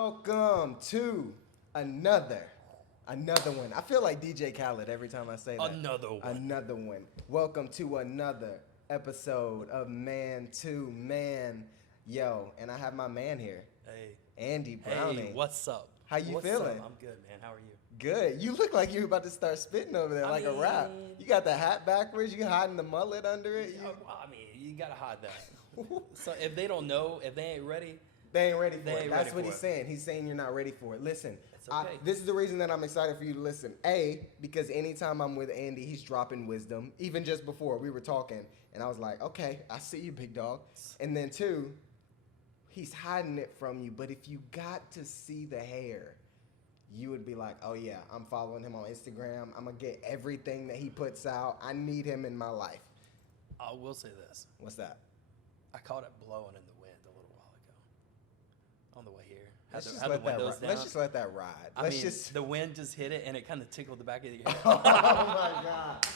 Welcome to another one. I feel like DJ Khaled every time I say that. Another one. Welcome to another episode of Man to Man. Yo, and I have my man here. Hey. Andy Browning. Hey, what's up? How you feeling? I'm good, man. How are you? Good. You look like you're about to start spitting over there a rap. You got the hat backwards. You hiding the mullet under it. You gotta hide that. So if they don't know, if they ain't ready, they ain't ready for it. That's what he's saying. He's saying you're not ready for it. Listen, it's okay. This is the reason that I'm excited for you to listen. A, because anytime I'm with Andy, he's dropping wisdom. Even just before, we were talking, and I was like, okay, I see you, big dog. And then two, he's hiding it from you. But if you got to see the hair, you would be like, oh, yeah, I'm following him on Instagram. I'm going to get everything that he puts out. I need him in my life. I will say this. What's that? I caught it blowing in the wind a little while ago on the way here. Let's just let that ride. The wind just hit it, and it kind of tickled the back of the ear. Oh, my God.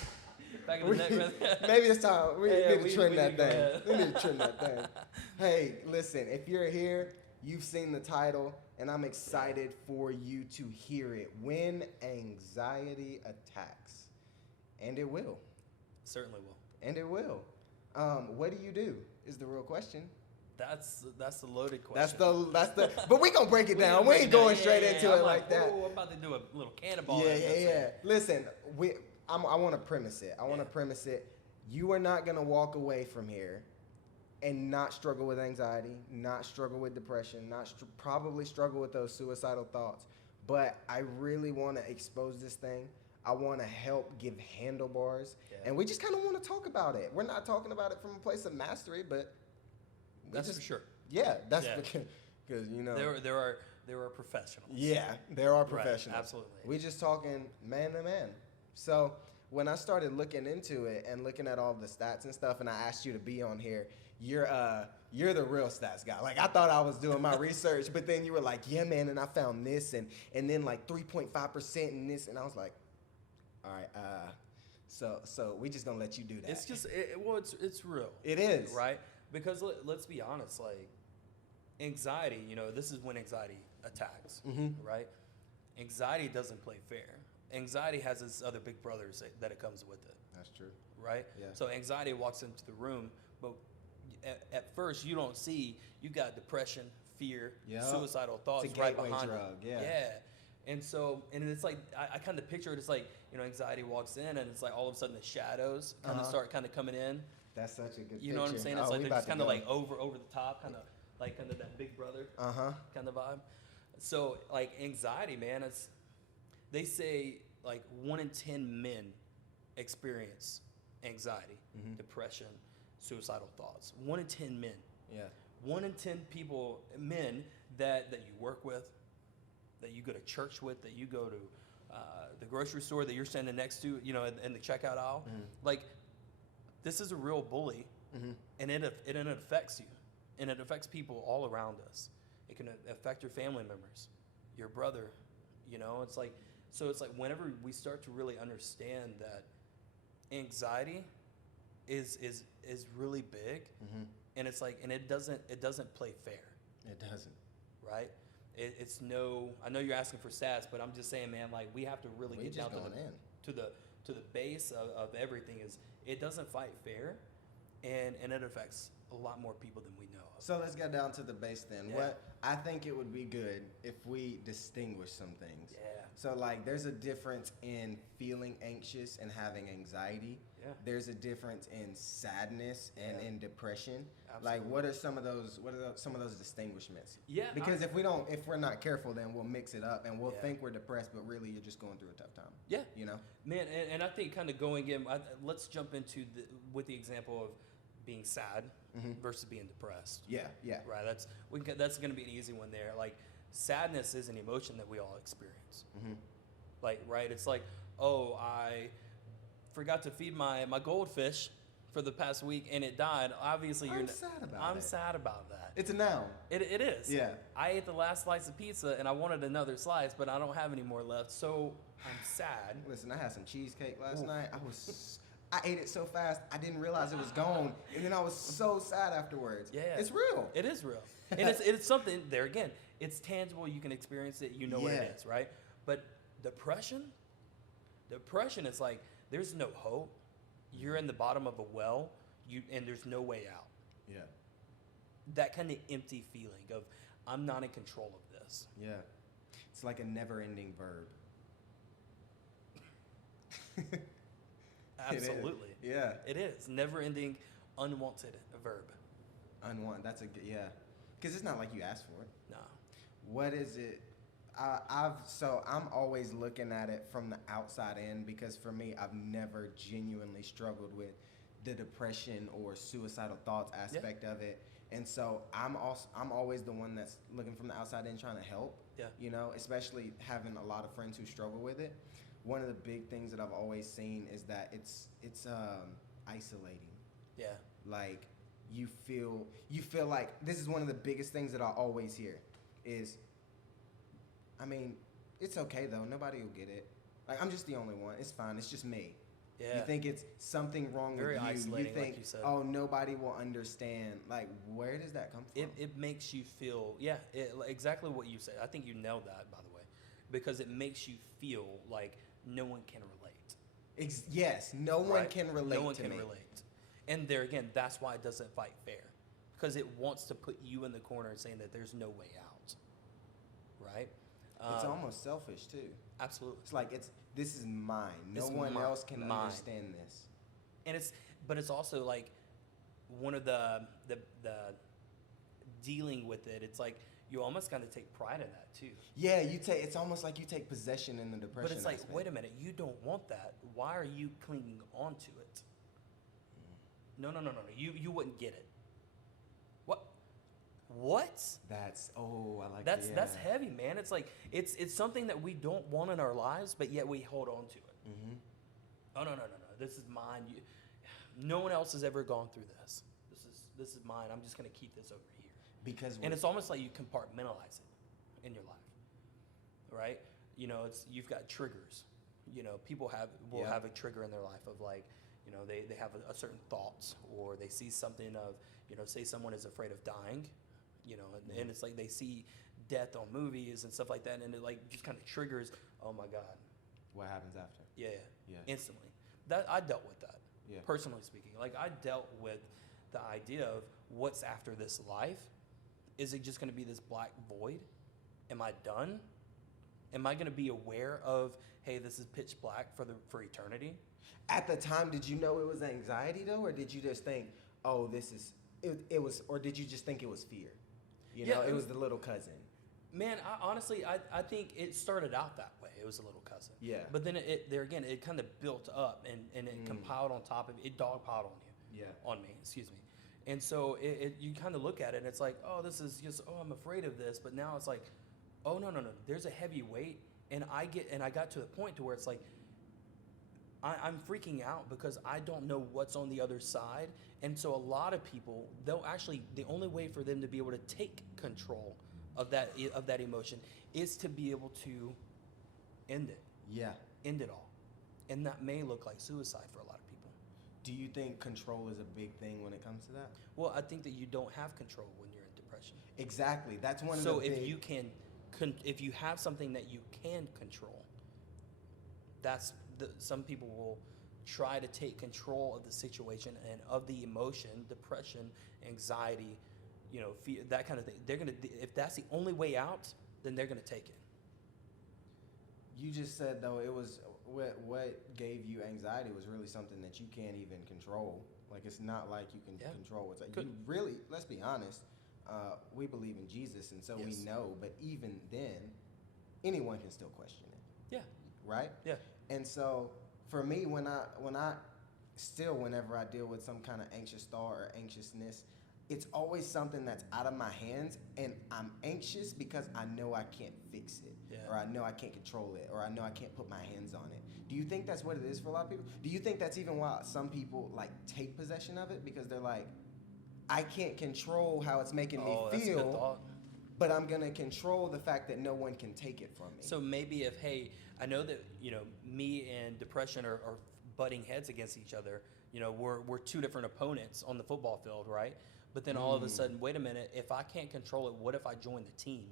Back of the neck. Maybe it's time. We need to trim that thing. We need to trim that thing. Hey, listen, if you're here, you've seen the title, and I'm excited for you to hear it. When anxiety attacks. And it will. Certainly will. And it will. What do you do is the real question. That's the loaded question. That's the. But we gonna break it down. We ain't going straight into it like that. I'm about to do a little cannonball. Yeah. Listen, I want to premise it. I want to premise it. You are not gonna walk away from here and not struggle with anxiety, not struggle with depression, probably struggle with those suicidal thoughts. But I really want to expose this thing. I want to help give handlebars, and we just kind of want to talk about it. We're not talking about it from a place of mastery, but that's for sure. Yeah, that's because there are professionals. Yeah, there are professionals. Right, absolutely. We just talking man to man. So when I started looking into it and looking at all the stats and stuff, and I asked you to be on here, you're the real stats guy. Like, I thought I was doing my research, but then you were like, yeah, man, and I found this, and then like 3.5% in this, and I was like, all right, so we just gonna let you do that. It's just, it's real. It is. Right? Because let's be honest, like, anxiety, this is when anxiety attacks, right? Anxiety doesn't play fair. Anxiety has its other big brothers that it comes with it. That's true. Right? Yeah. So anxiety walks into the room, but at first you don't see, you got depression, fear, suicidal thoughts right behind drug. Yeah. And it's like, I kind of picture it, it's like, anxiety walks in, and it's like all of a sudden the shadows kind of start kind of coming in. That's such a good picture. You know what I'm saying? It's like they're just kind of like over the top, kind of that big brother kind of vibe. So like anxiety, man, they say like 1 in 10 men experience anxiety, depression, suicidal thoughts. 1 in 10 men. Yeah. 1 in 10 men that you work with, that you go to church with, that you go to the grocery store that you're standing next to, in the checkout aisle. Like, this is a real bully, and it affects you, and it affects people all around us. It can affect your family members, your brother. It's like, so it's like whenever we start to really understand that anxiety is really big, and it's like, and it doesn't play fair. It doesn't. Right? It's no. I know you're asking for stats, but I'm just saying, man. Like, we have to really get down to the base of everything. Is it doesn't fight fair, and it affects a lot more people than we know of. So let's get down to the base then. Yeah. What I think it would be good if we distinguish some things. Yeah. So like, there's a difference in feeling anxious and having anxiety. Yeah. There's a difference in sadness and in depression. Absolutely. Like, what are some of those distinguishments? Yeah. Because if we're not careful, then we'll mix it up and we'll think we're depressed, but really you're just going through a tough time. Yeah. Man, and I think kind of going in, let's jump into with the example of being sad versus being depressed. Yeah. Right. That's going to be an easy one there. Like, sadness is an emotion that we all experience. Like, right? It's like, oh, I forgot to feed my goldfish for the past week and it died. Obviously, I'm sad about that. It's a noun. It is. Yeah. I ate the last slice of pizza and I wanted another slice, but I don't have any more left, so I'm sad. Listen, I had some cheesecake last night. I ate it so fast, I didn't realize it was gone, and then I was so sad afterwards. Yeah. It's real. It is real. And it's something, there again, it's tangible. You can experience it. You know what it is, right? But depression is like there's no hope. You're in the bottom of a well. And there's no way out. Yeah. That kind of empty feeling of I'm not in control of this. Yeah. It's like a never-ending verb. Absolutely. Yeah. It is. Never-ending, unwanted verb. Unwanted. That's yeah. Because it's not like you asked for it. No. What is it? I'm always looking at it from the outside in because for me, I've never genuinely struggled with the depression or suicidal thoughts aspect of it. And so I'm always the one that's looking from the outside in trying to help. Yeah. You know, especially having a lot of friends who struggle with it. One of the big things that I've always seen is that it's isolating. Yeah. Like you feel like this is one of the biggest things that I always hear is, I mean, it's okay though. Nobody will get it. Like I'm just the only one. It's fine. It's just me. Yeah. You think it's something wrong Very with you. isolating, You think, like you said. oh, nobody will understand. Like, where does that come from? It makes you feel, exactly what you said. I think you nailed that, by the way, because it makes you feel like no one can relate. Yes, no one can relate. No one to can me. relate. And there again, that's why it doesn't fight fair, because it wants to put you in the corner and saying that there's no way out. Right? It's almost selfish too. Absolutely. It's like this is mine. No one else can understand this. And it's also like one of the dealing with it. It's like you almost got to take pride in that too. Yeah, it's almost like you take possession in the depression. But it's like, aspect. wait a minute, you don't want that. Why are you clinging on to it? No. You wouldn't get it. What? That's I like that's heavy, man. It's like it's something that we don't want in our lives, but yet we hold on to it. Mm-hmm. Oh no. This is mine. No one else has ever gone through this. This is mine. I'm just gonna keep this over here. And it's almost like you compartmentalize it in your life, right? You know, you've got triggers. You know, people will have a trigger in their life of like, you know, they have a certain thoughts, or they see something of, you know, say someone is afraid of dying. You know, and it's like they see death on movies and stuff like that, and it like just kind of triggers, oh my God. What happens after? Yeah. Instantly. That I dealt with that. Yeah. Personally speaking. Like I dealt with the idea of what's after this life. Is it just gonna be this black void? Am I done? Am I gonna be aware of, hey, this is pitch black for eternity? At the time, did you know it was anxiety though, or did you just think, oh, this is it was, or did you just think it was fear? You know, it was the little cousin. Man, honestly, I think it started out that way. It was a little cousin. Yeah. But then it kind of built up and it compiled on top of it. Dogpiled on you. Yeah. On me, excuse me. And so you kind of look at it and it's like, oh, this is just, I'm afraid of this. But now it's like, oh, no. There's a heavy weight. And I got to the point to where it's like, I'm freaking out because I don't know what's on the other side. And so a lot of people, the only way for them to be able to take control of that emotion is to be able to end it. Yeah. End it all. And that may look like suicide for a lot of people. Do you think control is a big thing when it comes to that? Well, I think that you don't have control when you're in depression. Exactly. That's one of the big... So if you have something that you can control, some people will try to take control of the situation and of the emotion, depression, anxiety, you know, fear, that kind of thing. If that's the only way out, then they're gonna take it. You just said though it was what gave you anxiety was really something that you can't even control. Like it's not like you can control what's like. You really, let's be honest. We believe in Jesus, and so we know. But even then, anyone can still question it. Yeah. Right. Yeah. And so for me, whenever I deal with some kind of anxious thought or anxiousness, it's always something that's out of my hands, and I'm anxious because I know I can't fix it, or I know I can't control it, or I know I can't put my hands on it. Do you think that's what it is for a lot of people? Do you think that's even why some people like take possession of it, because they're like, I can't control how it's making me feel, that's a good thought. But I'm gonna control the fact that no one can take it from me. So maybe I know that, you know, me and depression are butting heads against each other. You know, we're two different opponents on the football field, right? But then all of a sudden, wait a minute, if I can't control it, what if I join the team?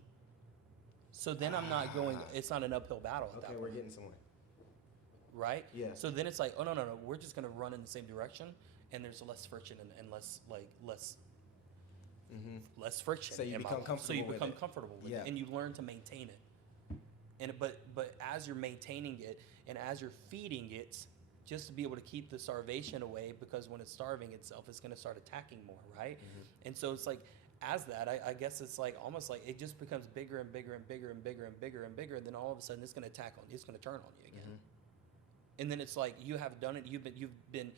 So then I'm not going. It's not an uphill battle at that Okay, point. we're getting somewhere. Right? Yeah. So then it's like, oh no, we're just gonna run in the same direction, and there's less friction and less less friction. So you in my become life. comfortable So you with become it. comfortable with Yeah. it, and you learn to maintain it. And but as you're maintaining it, and as you're feeding it, just to be able to keep the starvation away, because when it's starving itself, it's gonna start attacking more, right? And so it's like, as that, I guess it's like almost like it just becomes bigger and bigger and bigger and bigger and bigger and bigger, and then all of a sudden it's gonna attack on you. It's gonna turn on you again. And then it's like you have done it. You've been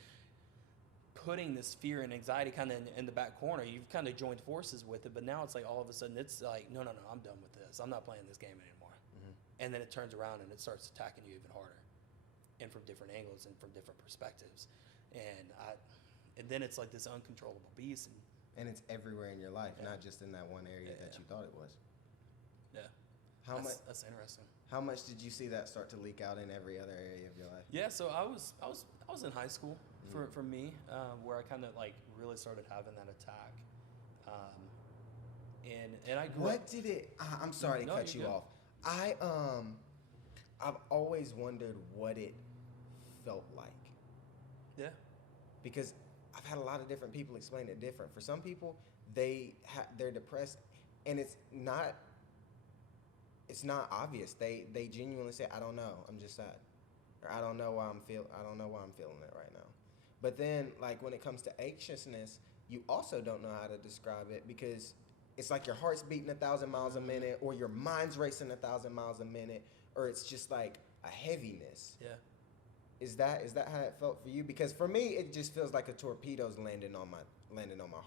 putting this fear and anxiety kind of in the back corner. You've kind of joined forces with it, but now it's like all of a sudden it's like, no, I'm done with this. I'm not playing this game anymore. And then it turns around and it starts attacking you even harder, and from different angles and from different perspectives. And then it's like this uncontrollable beast. And it's everywhere in your life, not just in that one area that you thought it was. Yeah. That's interesting. How much did you see that start to leak out in every other area of your life? Yeah, so I was in high school for me, where I kind of like really started having that attack, and I grew What up. did it? I'm sorry to No, cut you you're good. off. I've always wondered what it felt like, Yeah, because I've had a lot of different people explain it different. For some people, they're depressed, and it's not obvious. They genuinely say, I don't know, I'm just sad, or I don't know why I'm feeling it right now. But then, like, when it comes to anxiousness, you also don't know how to describe it, because it's like your heart's beating 1,000 miles a minute, or your mind's racing 1,000 miles a minute, or it's just like a heaviness. yeah. Is that how it felt for you? Because for me, it just feels like a torpedo's landing on my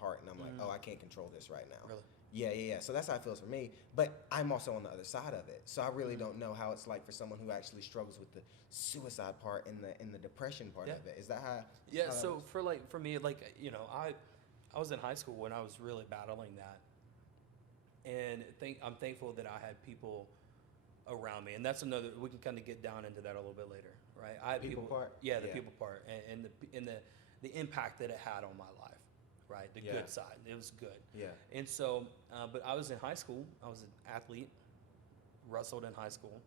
heart, and I'm like, oh, I can't control this right now. Really? Yeah. So that's how it feels for me. But I'm also on the other side of it, so I really don't know how it's like for someone who actually struggles with the suicide part and the depression part of it. Is that how? Yeah. how So for me, like, I was in high school when I was really battling that, and I'm thankful that I had people around me, and that's another. We can kind of get down into that a little bit later, right? I had people part? Yeah, the Yeah. people part, and the impact that it had on my life, right? The good side. It was good. Yeah. And so, but I was in high school. I was an athlete, wrestled in high school,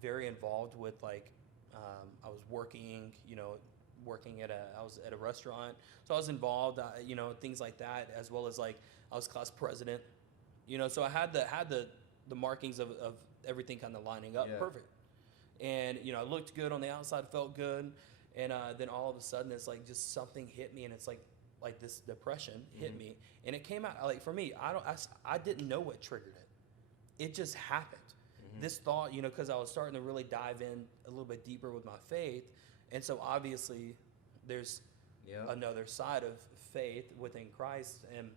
very involved with like, I was working, I was at a restaurant. So I was involved, things like that, as well as like I was class president, so I had the markings of everything kind of lining up perfect. And, I looked good on the outside, felt good. And then all of a sudden it's like just something hit me, and it's like this depression hit me, and it came out like, for me, I didn't know what triggered it. It just happened. This thought, because I was starting to really dive in a little bit deeper with my faith. And so obviously there's another side of faith within Christ, and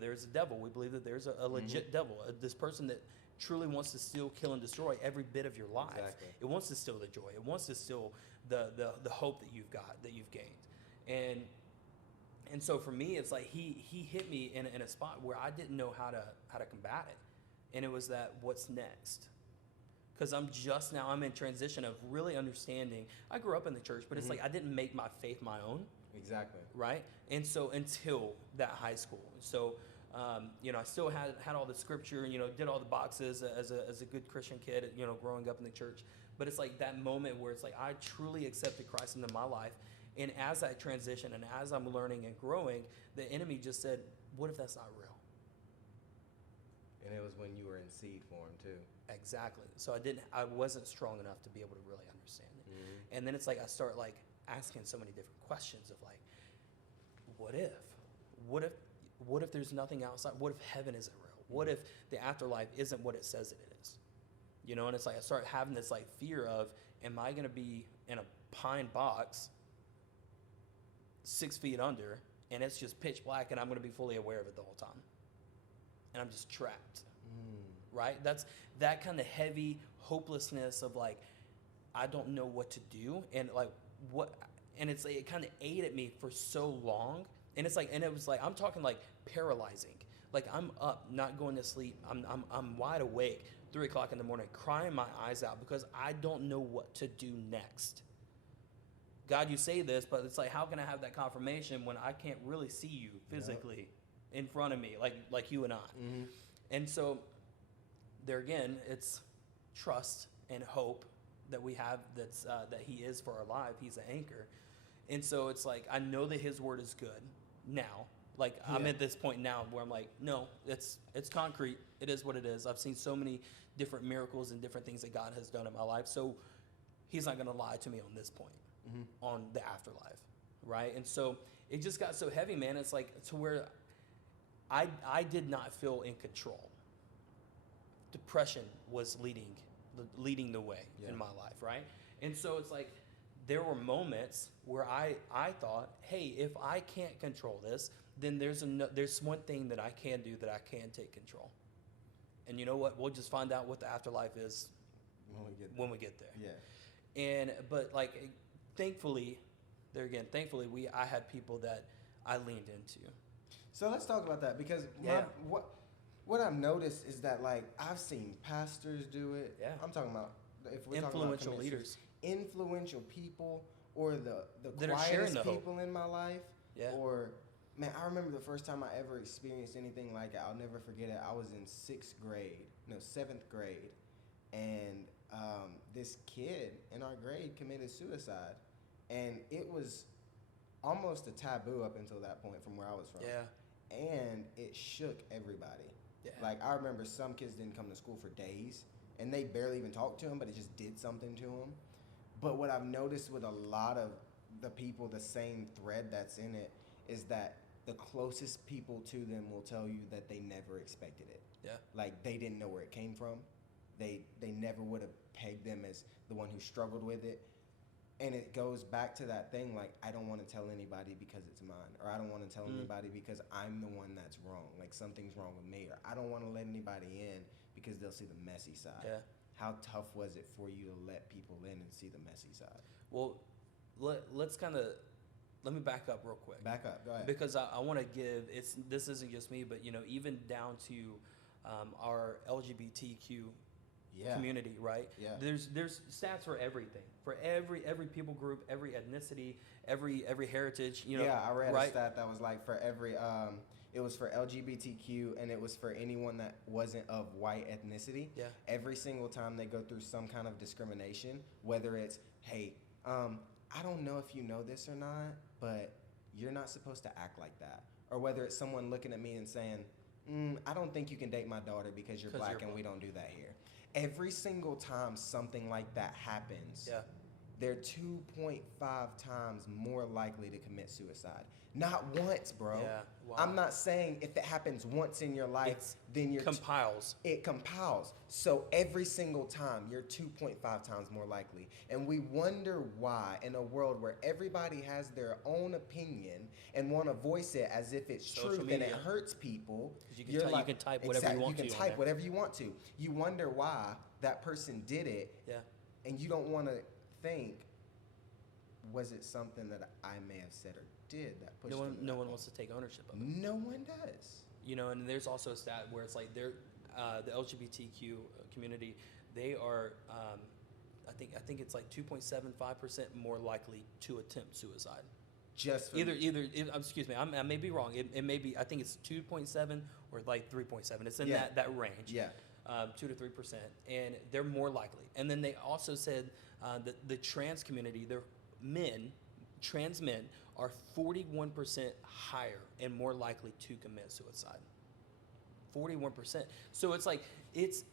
there's a devil. We believe that there's a legit devil, this person that truly wants to steal, kill, and destroy every bit of your life. Exactly. It wants to steal the joy. It wants to steal the hope that you've got, that you've gained. And so for me, it's like he hit me in a spot where I didn't know how to combat it, and it was that, what's next? Because I'm in transition of really understanding. I grew up in the church, but it's like I didn't make my faith my own. Exactly. Right? And so until that high school. So, I still had all the scripture, did all the boxes as a good Christian kid, growing up in the church. But it's like that moment where it's like I truly accepted Christ into my life. And as I transition and as I'm learning and growing, the enemy just said, what if that's not real? And it was when you were in seed form too. Exactly. So I wasn't strong enough to be able to really understand it. And then it's like I start like asking so many different questions of like, what if there's nothing outside? What if heaven isn't real? What if the afterlife isn't what it says it is? And it's like I start having this like fear of, am I going to be in a pine box 6 feet under, and it's just pitch black, and I'm going to be fully aware of it the whole time, and I'm just trapped. Right? That's that kind of heavy hopelessness of like, I don't know what to do, and like what, and it's like, it kind of ate at me for so long, and it's like, and it was like, I'm talking like paralyzing. Like I'm up, not going to sleep. I'm wide awake, 3 o'clock in the morning, crying my eyes out because I don't know what to do next. God, you say this, but it's like, how can I have that confirmation when I can't really see you physically in front of me, like you and I? And so there again, it's trust and hope that we have that he is for our life. He's an anchor. And so it's like, I know that his word is good now. Like, I'm at this point now where I'm like, no, it's concrete. It is what it is. I've seen so many different miracles and different things that God has done in my life. So he's not going to lie to me on this point, on the afterlife, right? And so it just got so heavy, man. It's like to where I did not feel in control. Depression was leading the way in my life, right? And so it's like there were moments where I thought, hey, if I can't control this, then there's one thing that I can do, that I can take control. And you know what? We'll just find out what the afterlife is when we get there. Yeah. But like, thankfully, I had people that I leaned into. So let's talk about that, because what I've noticed is that, like, I've seen pastors do it. Yeah. I'm talking about, if we're Influential talking about leaders, influential people, or the that are sharing quietest the people in my life. Yeah. Or, man, I remember the first time I ever experienced anything like it. I'll never forget it. I was in seventh grade, and this kid in our grade committed suicide, and it was almost a taboo up until that point from where I was from. Yeah. And it shook everybody. Yeah. Like, I remember some kids didn't come to school for days, and they barely even talked to him, but it just did something to them. But what I've noticed with a lot of the people, the same thread that's in it, is that the closest people to them will tell you that they never expected it. Yeah. Like, they didn't know where it came from. They never would have pegged them as the one who struggled with it. And it goes back to that thing, like, I don't want to tell anybody because it's mine, or I don't want to tell anybody because I'm the one that's wrong, like something's wrong with me, or I don't want to let anybody in because they'll see the messy side. Yeah. How tough was it for you to let people in and see the messy side? Well, let me back up real quick. Back up, go ahead. Because I want to give, this isn't just me, but, you know, even down to our LGBTQ community, right? Yeah. There's stats for everything, for every people group, every ethnicity, every heritage. You know. Yeah, I read right? a stat that was like for every it was for LGBTQ, and it was for anyone that wasn't of white ethnicity. Yeah. Every single time they go through some kind of discrimination, whether it's, hey, I don't know if you know this or not, but you're not supposed to act like that, or whether it's someone looking at me and saying, I don't think you can date my daughter because you're black and we don't do that here. Every single time something like that happens, they're 2.5 times more likely to commit suicide. Not once, bro. Yeah. Wow. I'm not saying if it happens once in your life, then you're compiles. It compiles. So every single time, you're 2.5 times more likely. And we wonder why, in a world where everybody has their own opinion and want to voice it as if it's Social truth media. and it hurts people. You can type whatever you want to. You can type whatever you want to. You wonder why that person did it. Yeah. And you don't want to think, was it something that I may have said or did that pushed them? No one wants to take ownership of it. No one does. You know, and there's also a stat where it's like the LGBTQ community, they are, I think it's like 2.75% more likely to attempt suicide. Just for Excuse me, I may be wrong. It may be, I think it's 2.7 or like 3.7. It's in that range. Yeah. 2 to 3%, and they're more likely. And then they also said that the trans community, trans men are 41% higher and more likely to commit suicide. 41%. So it's like, it's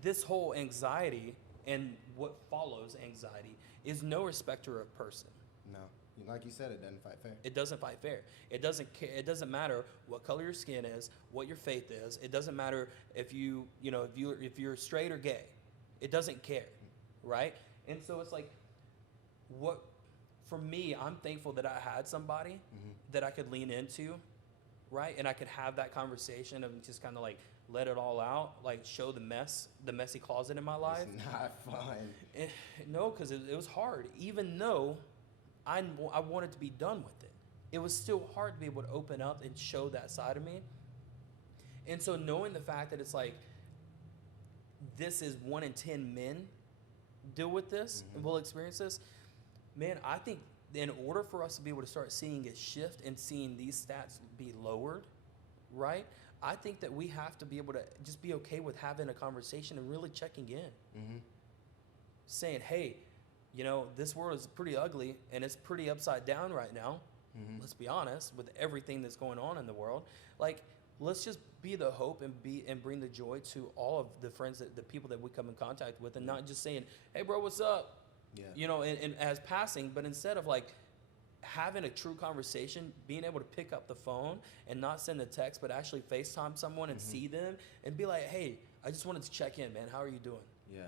this whole anxiety and what follows anxiety is no respecter of person. No. Like you said, it doesn't fight fair. It doesn't fight fair. It doesn't care. It doesn't matter what color your skin is, what your faith is. It doesn't matter if you're straight or gay. It doesn't care, right? And so it's like, for me, I'm thankful that I had somebody that I could lean into, right? And I could have that conversation and just kind of like let it all out, like show the messy closet in my life. It's not fun. No, because it was hard. Even though I wanted to be done with it, it was still hard to be able to open up and show that side of me. And so knowing the fact that it's like, this is 1 in 10 men deal with this and will experience this, man, I think in order for us to be able to start seeing a shift and seeing these stats be lowered, right? I think that we have to be able to just be okay with having a conversation and really checking in. Mm-hmm. Saying, hey, you know, this world is pretty ugly and it's pretty upside down right now. Mm-hmm. Let's be honest, with everything that's going on in the world. Like, let's just be the hope and bring the joy to all of the friends, the people that we come in contact with, and not just saying, hey, bro, what's up? Yeah. You know, and as passing, but instead of like having a true conversation, being able to pick up the phone and not send a text, but actually FaceTime someone and see them and be like, hey, I just wanted to check in, man. How are you doing? Yeah.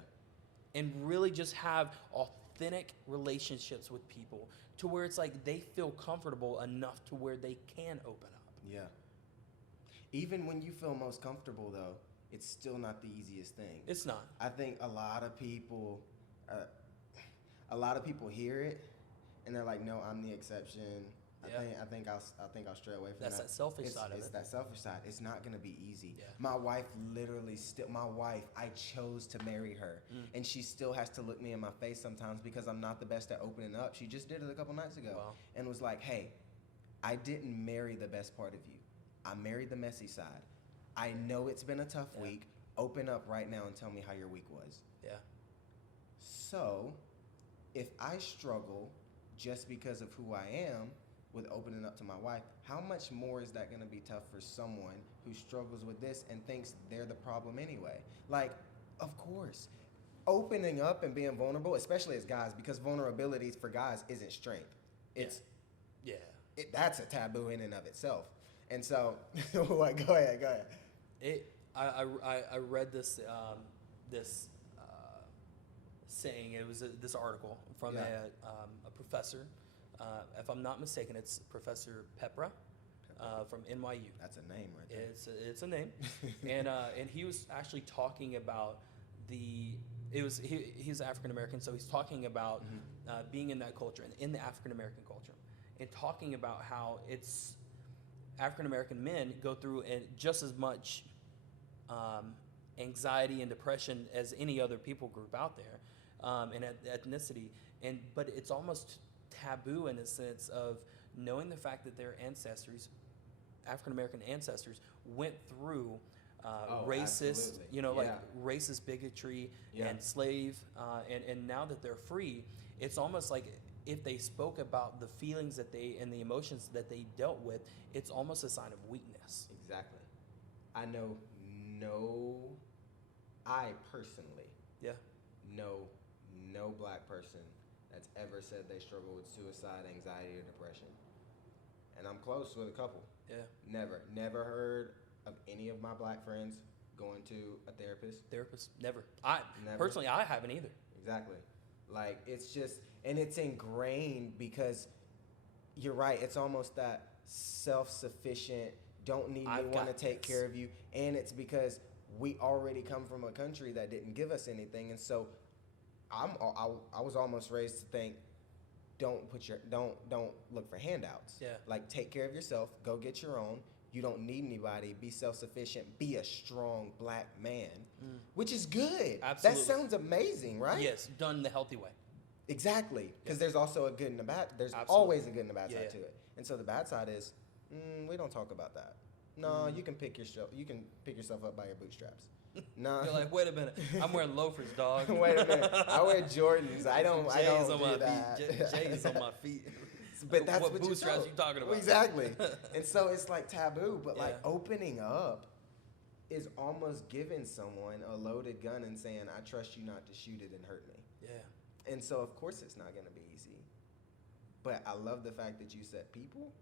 And really just have authentic relationships with people to where it's like they feel comfortable enough to where they can open up. Yeah. Even when you feel most comfortable, though, it's still not the easiest thing. It's not. I think a lot of people hear it, and they're like, "No, I'm the exception." Yeah. I think I'll stray away from That's that selfish side of It's it. that selfish side. It's not gonna be easy. Yeah. My wife literally I chose to marry her, and she still has to look me in my face sometimes because I'm not the best at opening up. She just did it a couple nights ago, Wow. and was like, "Hey, I didn't marry the best part of you. I married the messy side. I know it's been a tough week. Open up right now and tell me how your week was." Yeah. So, if I struggle just because of who I am with opening up to my wife, how much more is that going to be tough for someone who struggles with this and thinks they're the problem anyway? Like, of course, opening up and being vulnerable, especially as guys, because vulnerability for guys isn't strength. It's Yeah. that's a taboo in and of itself. And so, what? Go ahead. I read this saying. It was this article from a professor. If I'm not mistaken, it's Professor Pepra from NYU. That's a name right there. It's a name, and he was actually talking about he's African American, so he's talking about being in that culture and in the African American culture, and talking about how it's African American men go through just as much anxiety and depression as any other people group out there, and ethnicity, but it's almost taboo in a sense of knowing the fact that their ancestors, African American ancestors, went through racist, absolutely. Racist bigotry Yeah. and slave, and now that they're free, it's almost like if they spoke about the feelings that and the emotions that they dealt with, it's almost a sign of weakness. Exactly. I personally know no black person that's ever said they struggle with suicide, anxiety, or depression. And I'm close with a couple. Yeah. Never heard of any of my black friends going to a therapist. Never. Never. Personally, I haven't either. Exactly. Like, it's just, and it's ingrained because you're right. It's almost that self-sufficient, don't need anyone to take care of you. And it's because we already come from a country that didn't give us anything. And so I was almost raised to think, don't look for handouts. Yeah. Like, take care of yourself, go get your own. You don't need anybody. Be self-sufficient. Be a strong black man, which is good. Absolutely. That sounds amazing, right? Yes, done the healthy way. Exactly, because there's also a good and a bad. There's Absolutely. always a good and a bad side Yeah. to it. And so the bad side is, we don't talk about that. No, you can pick yourself up by your bootstraps. No. You're like, wait a minute, I'm wearing loafers, dog. Wait a minute, I wear Jordans. I don't do that. J's on my feet. But that's what bootstraps you talking about? Exactly. And so it's like taboo, but like Yeah. opening up is almost giving someone a loaded gun and saying, I trust you not to shoot it and hurt me. Yeah. And so of course it's not going to be easy. But I love the fact that you said people.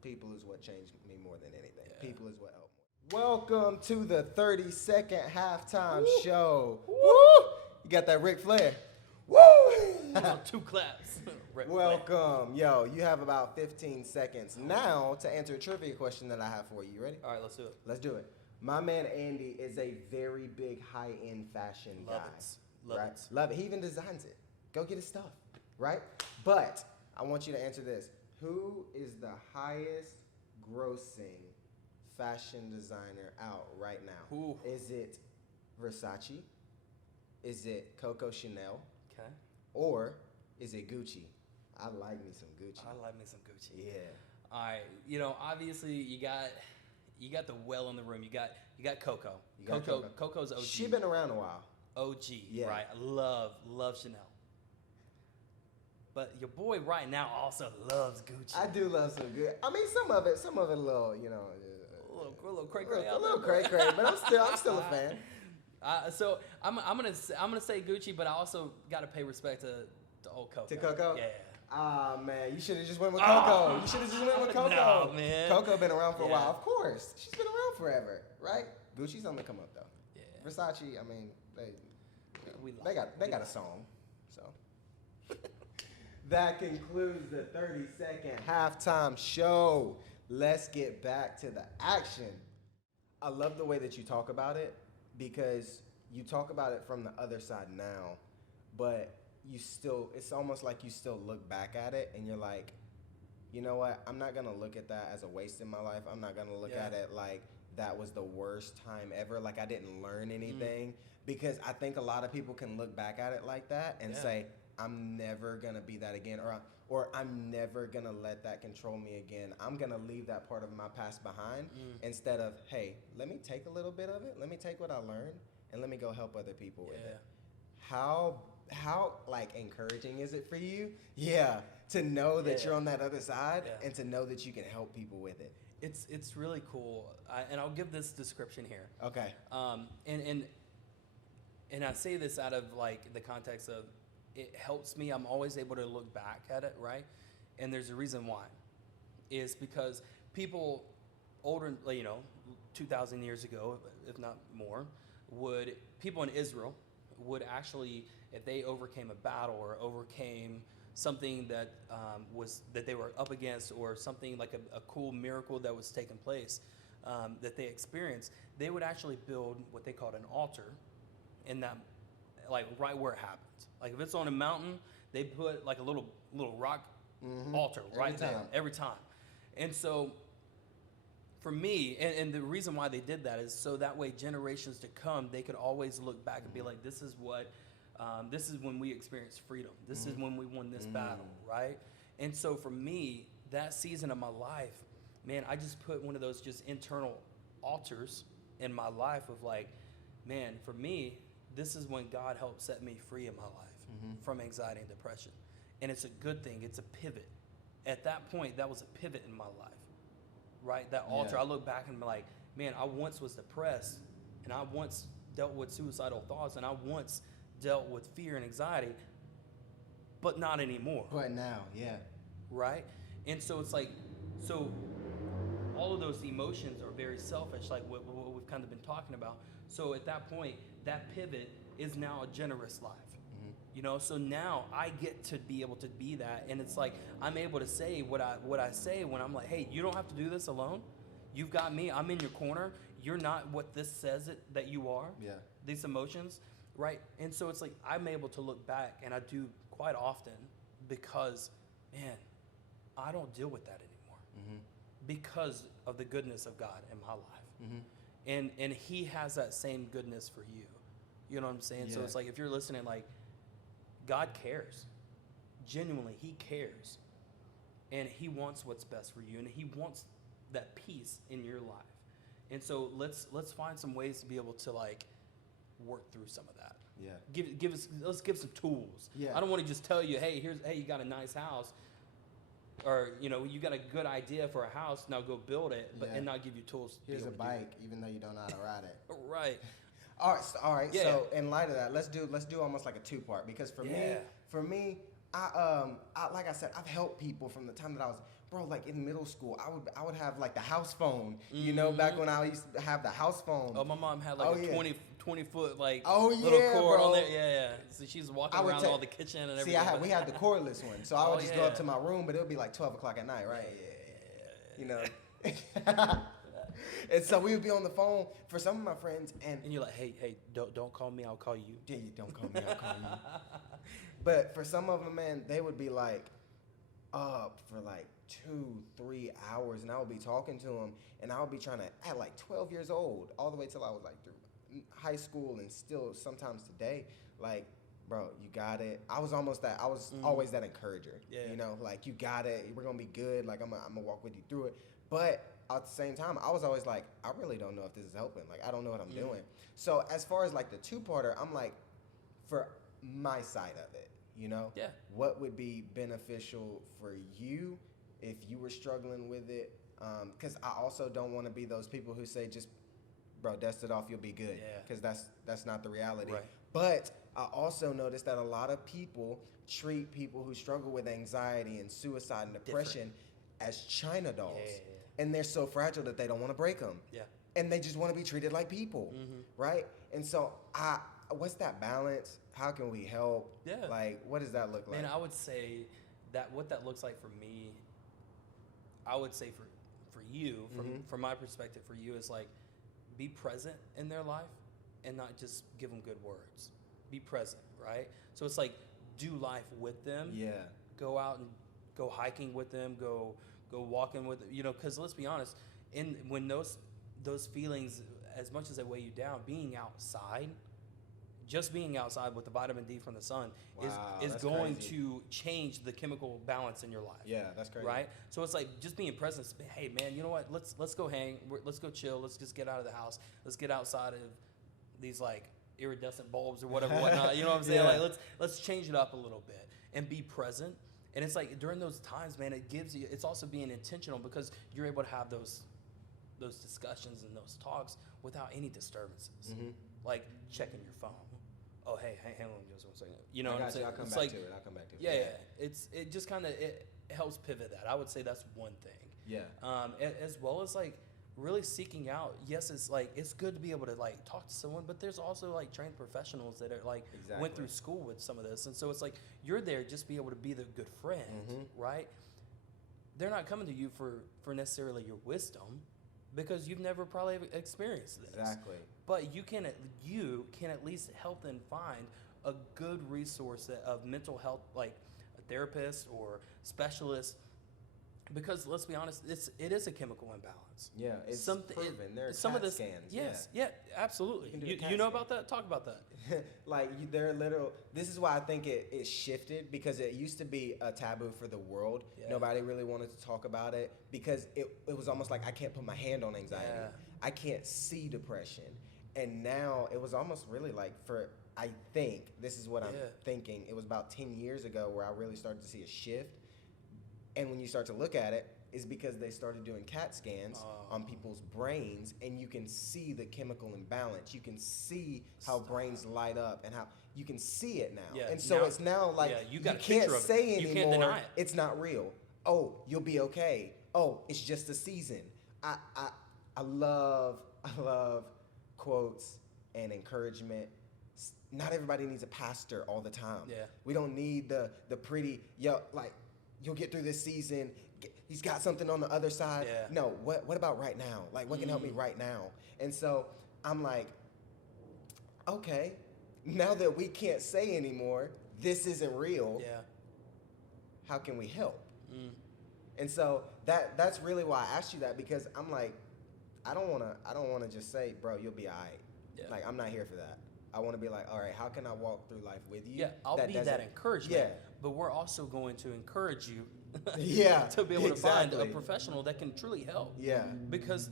People is what changed me more than anything. Yeah. People is what helped more. Welcome to the 30-second halftime show. Woo! You got that Ric Flair. Woo! 2 claps. Welcome. Yo, you have about 15 seconds now to answer a trivia question that I have for you. You ready? All right, let's do it. Let's do it. My man Andy is a very big high-end fashion guy. Love it. He even designs it. Go get his stuff, right? But I want you to answer this. Who is the highest grossing fashion designer out right now? Ooh. Is it Versace? Is it Coco Chanel? Okay. Or is it Gucci? I like me some Gucci. I like me some Gucci. Yeah. All right. Obviously you You got the well in the room. You got Coco. You got Coco. Coco's OG. She been around a while. OG, Yeah. right? I love Chanel. But your boy right now also loves Gucci. I do love some good. I mean, some of it a little, you know, a little cray a little cray, but I'm still a fan. So I'm gonna say Gucci, but I also got to pay respect to old Coco. To Coco? Yeah. Ah, man, you should have just went with Coco. You should have just went with Coco. No, man. Coco been around for a while. Of course. She's been around forever, right? Gucci's on the come up, though. Yeah. Versace, I mean, they got a song, so. That concludes the 30-second halftime show. Let's get back to the action. I love the way that you talk about it because you talk about it from the other side now, but it's almost like you still look back at it and you're like, you know what? I'm not going to look at that as a waste in my life. I'm not going to look at it like that was the worst time ever. Like I didn't learn anything because I think a lot of people can look back at it like that and say, I'm never going to be that again. Or I'm never going to let that control me again. I'm going to leave that part of my past behind instead of, hey, let me take a little bit of it. Let me take what I learned and let me go help other people with it. How like encouraging is it for you? Yeah, to know that you're on that other side and to know that you can help people with it. It's really cool, and I'll give this description here. Okay. And I say this out of like the context of it helps me. I'm always able to look back at it, right? And there's a reason why. Is because people older, 2,000 years ago, if not more, people in Israel would actually, if they overcame a battle or overcame something that that they were up against, or something like a cool miracle that was taking place that they experienced, they would actually build what they called an altar in that, like right where it happened. Like if it's on a mountain, they put like a little rock altar right there every time. And so for me, and the reason why they did that is so that way generations to come, they could always look back and be like, this is when we experienced freedom. This is when we won this battle, right? And so for me, that season of my life, man, I just put one of those just internal altars in my life of like, man, for me, this is when God helped set me free in my life from anxiety and depression. And it's a good thing. It's a pivot. At that point, that was a pivot in my life, right? That altar, I look back and be like, man, I once was depressed, and I once dealt with suicidal thoughts, and I once dealt with fear and anxiety, but not anymore. But now, right? And so it's like, so all of those emotions are very selfish, like what we've kind of been talking about. So at that point, that pivot is now a generous life. So now I get to be able to be that, and it's like I'm able to say what I say when I'm like, hey, you don't have to do this alone. You've got me. I'm in your corner. You're not what this says that you are. Yeah. These emotions, right? And so it's like I'm able to look back, and I do quite often because, man, I don't deal with that anymore because of the goodness of God in my life. And He has that same goodness for you. You know what I'm saying? Yeah. So it's like if you're listening, like, God cares. Genuinely, He cares. And He wants what's best for you, and He wants that peace in your life. And so let's find some ways to be able to like work through some of that. Yeah. Let's give some tools. Yeah. I don't want to just tell you, hey, you got a nice house, or you got a good idea for a house, now go build it, and not give you tools. Here's a bike, even though you don't know how to ride it. Right. All right. Yeah. So in light of that, let's do almost like a two-part, because for me, I like I said, I've helped people from the time that I was, like in middle school. I would have like the house phone, back when I used to have the house phone. Oh, my mom had like a 20 foot like little cord bro. on there. Yeah. So she's walking around all the kitchen and everything. See, we had the cordless one, so I would just go up to my room, but it would be like 12 o'clock at night, right? Yeah. And so we would be on the phone for some of my friends, and you're like, hey, don't call me, I'll call you. Yeah, you don't call me, I'll call you. But for some of them, man, they would be like up for like 2-3 hours, and I would be talking to them, and I would be trying to, at like 12 years old, all the way till I was like through high school, and still sometimes today, like, bro, you got it. I was always that encourager. Yeah. Like, you got it. We're gonna be good. Like, I'm gonna walk with you through it. But at the same time, I was always like, I really don't know if this is helping. Like, I don't know what I'm doing. So as far as like the two-parter, I'm like, for my side of it, you know, Yeah. what would be beneficial for you if you were struggling with it? Because I also don't want to be those people who say, just, bro, dust it off, you'll be good. Yeah. Because that's not the reality. Right. But I also noticed that a lot of people treat people who struggle with anxiety and suicide and depression as China dolls. Yeah. And they're so fragile that they don't want to break them. Yeah. And they just want to be treated like people, right? And so, what's that balance? How can we help? Yeah. Like, what does that look like? Man, I would say that what that looks like for me, I would say for you, from my perspective, for you is like, be present in their life and not just give them good words. Be present, right? So it's like, do life with them. Yeah. Go out and go hiking with them. Go walking with them. You know, because let's be honest, when those feelings, as much as they weigh you down, being outside, just being outside with the vitamin D from the sun is going crazy. to change the chemical balance in your life. Yeah, that's crazy. Right? So it's like just being present. Hey man, you know what? Let's go hang. Let's go chill. Let's just get out of the house. Let's get outside of these like iridescent bulbs or whatever, whatnot. You know what I'm saying? Yeah. Like let's change it up a little bit and be present. And it's like during those times, man, it gives you. It's also being intentional because you're able to have those discussions and those talks without any disturbances, like checking your phone. Oh, hey, hang on just 1 second. You know I what I'm got you. saying? I'll come It's back like, to it. I'll come back to it. yeah. It just kind of it helps pivot that. I would say that's one thing. Yeah. As well as like really seeking out. Yes, it's like it's good to be able to like talk to someone, but there's also like trained professionals that are like went through school with some of this, and so it's like you're there just be able to be the good friend, right? They're not coming to you for necessarily your wisdom, because you've never probably experienced this. Exactly. But you can at least help them find a good resource of mental health, like a therapist or specialist, because let's be honest, it is a chemical imbalance. Yeah, it's proven. There are some CAT of this, scans. yes, yeah, absolutely. You can do a CAT You know scan. about that? Talk about that. They're literal. This is why I think it shifted, because it used to be a taboo for the world. Yeah. Nobody really wanted to talk about it because it was almost like I can't put my hand on anxiety. Yeah. I can't see depression. And now it was almost really like I think, this is what I'm thinking, it was about 10 years ago where I really started to see a shift. And when you start to look at it, is because they started doing CAT scans on people's brains, and you can see the chemical imbalance. You can see how brains light up and how you can see it now. Yeah, and so now- it's now like yeah, you you got a can't picture of it. say You anymore, can't deny it. it's not real. Oh, you'll be okay. Oh, it's just a season. I love quotes and encouragement. Not everybody needs a pastor all the time. Yeah. We don't need the pretty, like, you'll get through this season. He's got something on the other side. Yeah. No, what about right now? Like, what can help me right now? And so I'm like, okay, now that we can't say anymore, this isn't real. Yeah. How can we help? And so that's really why I asked you that, because I'm like, I don't wanna just say, bro, you'll be all right. Yeah. Like, I'm not here for that. I want to be like, all right, how can I walk through life with you? Yeah, I'll be that doesn't- encouragement. Yeah. But we're also going to encourage you Yeah, to be able to find a exactly. professional that can truly help. Yeah. Because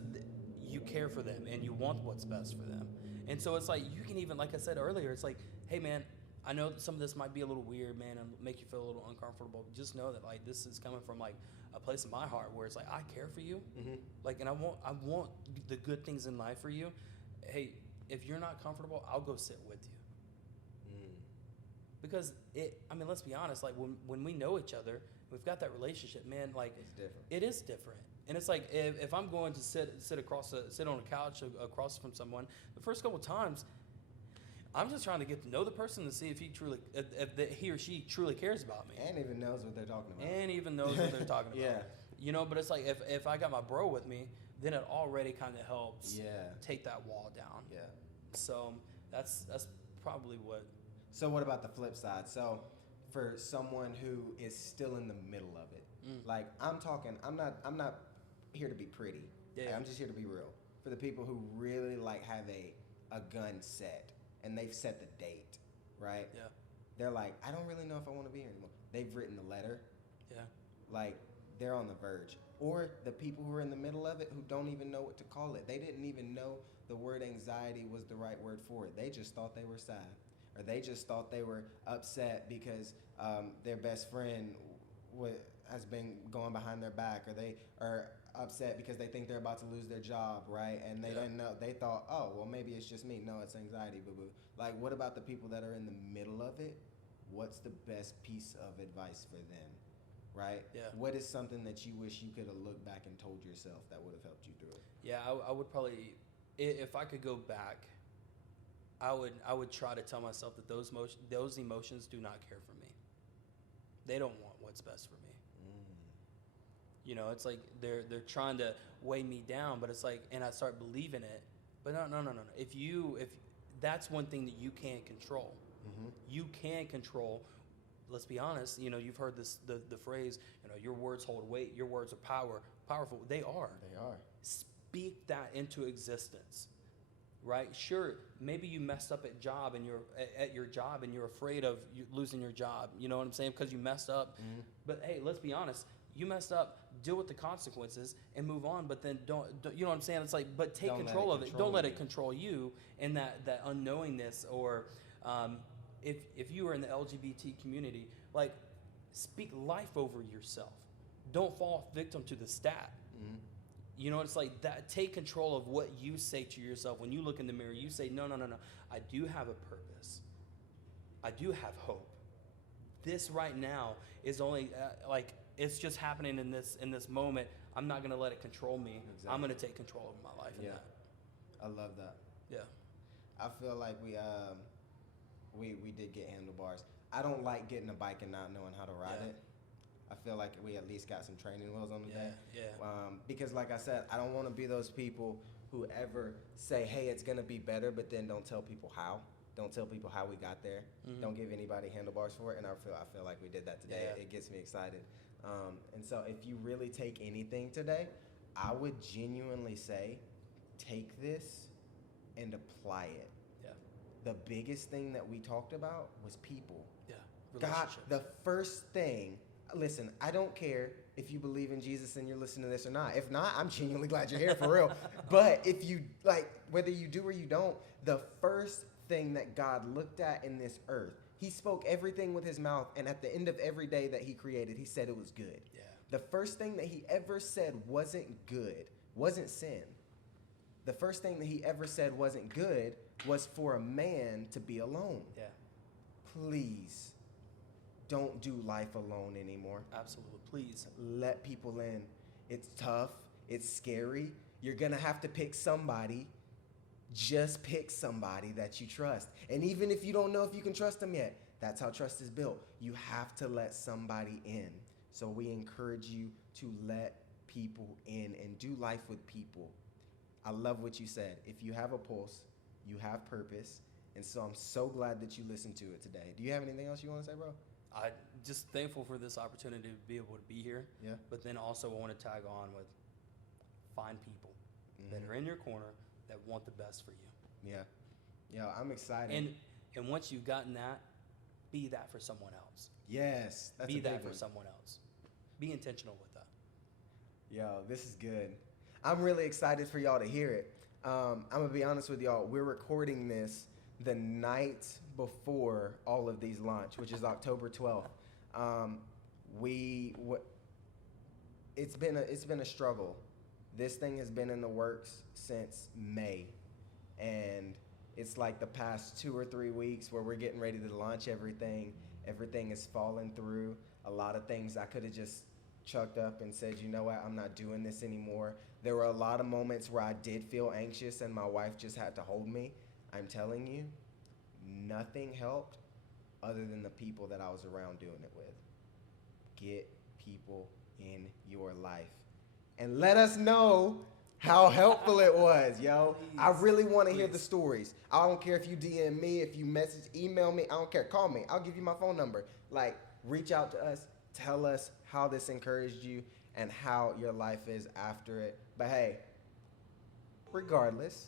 you care for them and you want what's best for them. And so it's like, you can even, like I said earlier, it's like, hey man, I know that some of this might be a little weird, man, and make you feel a little uncomfortable. Just know that like this is coming from like a place in my heart where it's like, I care for you. Like, and I want the good things in life for you. Hey, if you're not comfortable, I'll go sit with you. Because let's be honest, like when we know each other, we've got that relationship, man, like It's different. it is different. And it's like if I'm going to sit on a couch across from someone, the first couple times, I'm just trying to get to know the person to see if he or she truly cares about me. And even knows what they're talking about. And even knows what they're talking about. Yeah. You know, but it's like if I got my bro with me, then it already kind of helps take that wall down. Yeah. So that's probably what. So what about the flip side? So for someone who is still in the middle of it, like I'm not here to be pretty. Yeah. I'm just here to be real. For the people who really like have a gun set and they've set the date, right? Yeah. They're like, I don't really know if I want to be here anymore. They've written the letter. Yeah. Like, they're on the verge. or the people who are in the middle of it who don't even know what to call it. They didn't even know the word anxiety was the right word for it. They just thought they were sad, or they just thought they were upset because their best friend has been going behind their back, or they are upset because they think they're about to lose their job, right? And they didn't know. They thought, oh, well, maybe it's just me. No, it's anxiety, boo boo. Like, what about the people that are in the middle of it? What's the best piece of advice for them, right? Yeah. What is something that you wish you could have looked back and told yourself that would have helped you through it? Yeah, I would probably, if I could go back, I would try to tell myself that those emotions do not care for me. They don't want what's best for me. You know, it's like they're trying to weigh me down, but it's like, and I start believing it. But no. If that's one thing that you can't control. You can control. Let's be honest. You know, you've heard the phrase. You know, your words hold weight. Your words are powerful. They are. They are. Speak that into existence. Right? Sure. Maybe you messed up at your job and you're afraid of losing your job. You know what I'm saying? Because you messed up. But hey, let's be honest. You messed up. Deal with the consequences and move on. But then don't you know what I'm saying? It's like, but take control of it. Don't let it control you in that unknowingness. Or if you are in the LGBT community, like, speak life over yourself. Don't fall victim to the stat. You know, it's like that. Take control of what you say to yourself. When you look in the mirror, you say, no. I do have a purpose. I do have hope. This right now is only it's just happening in this moment. I'm not going to let it control me. Exactly. I'm going to take control of my life. Yeah. I love that. Yeah. I feel like we did get handlebars. I don't like getting a bike and not knowing how to ride it. I feel like we at least got some training wheels on the day. Yeah. Because like I said, I don't want to be those people who ever say, hey, it's going to be better, but then don't tell people how. Don't tell people how we got there. Don't give anybody handlebars for it. And I feel like we did that today. Yeah. It gets me excited. And so if you really take anything today, I would genuinely say, take this and apply it. Yeah. The biggest thing that we talked about was people. Yeah. God, the first thing, listen, I don't care if you believe in Jesus and you're listening to this or not. If not, I'm genuinely glad you're here for real. But if you, whether you do or you don't, the first thing that God looked at in this earth, he spoke everything with his mouth, and at the end of every day that he created, he said it was good. Yeah. The first thing that he ever said wasn't good, wasn't sin. The first thing that he ever said wasn't good was for a man to be alone. Yeah. Please don't do life alone anymore. Absolutely. Please. Let people in. It's tough. It's scary. You're going to have to pick somebody. Just pick somebody that you trust. And even if you don't know if you can trust them yet, that's how trust is built. You have to let somebody in. So we encourage you to let people in and do life with people. I love what you said. If you have a pulse, you have purpose. And so I'm so glad that you listened to it today. Do you have anything else you want to say, bro? I'm just thankful for this opportunity to be able to be here. Yeah. But then also I want to tag on with find people that are in your corner that want the best for you. Yeah, I'm excited. And once you've gotten that, be that for someone else. Yes, that's be that for someone else. Be intentional with that. Yo, this is good. I'm really excited for y'all to hear it. I'm gonna be honest with y'all. We're recording this the night before all of these launch, which is October 12th. It's been a struggle. This thing has been in the works since May, and it's like the past 2 or 3 weeks where we're getting ready to launch everything. Everything is falling through. A lot of things I could have just chucked up and said, you know what, I'm not doing this anymore. There were a lot of moments where I did feel anxious and my wife just had to hold me. I'm telling you, nothing helped other than the people that I was around doing it with. Get people in your life. And let us know how helpful it was, yo. Please, I really want to hear the stories. I don't care if you DM me, if you message, email me. I don't care. Call me. I'll give you my phone number. Reach out to us. Tell us how this encouraged you and how your life is after it. But hey, regardless,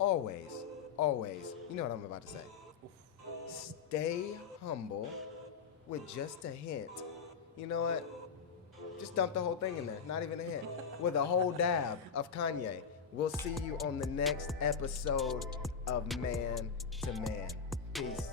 always, you know what I'm about to say. Stay humble with just a hint. You know what? Just dump the whole thing in there. Not even a hint. With a whole dab of Kanye. We'll see you on the next episode of Man to Man. Peace.